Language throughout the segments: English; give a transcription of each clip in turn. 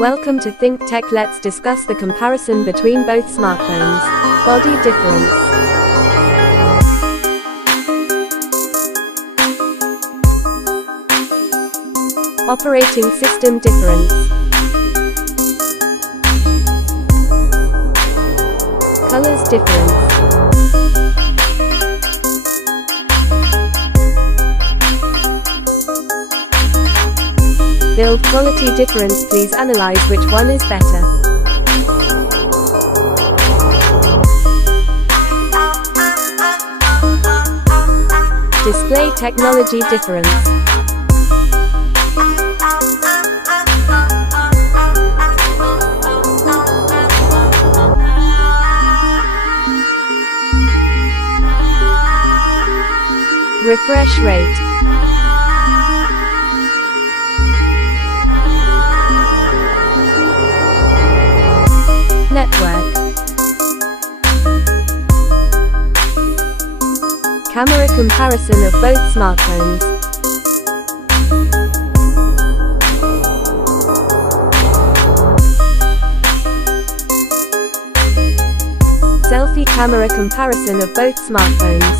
Welcome to Think Tech. Let's discuss the comparison between both smartphones. Body difference. Operating system difference. Colors difference. Build quality difference. Please analyze which one is better. Display technology difference. Refresh rate. Network. Camera comparison of both smartphones. Selfie camera comparison of both smartphones.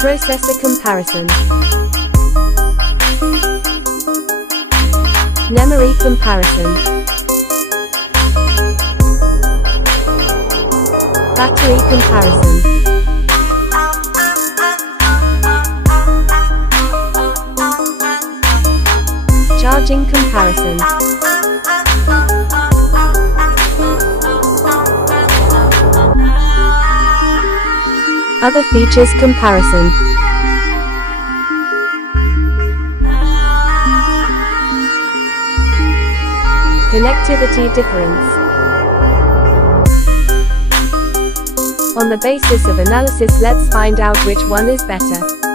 Processor comparison. Memory comparison. Battery comparison. Charging comparison. Other features comparison. Connectivity difference. On the basis of analysis, let's find out which one is better.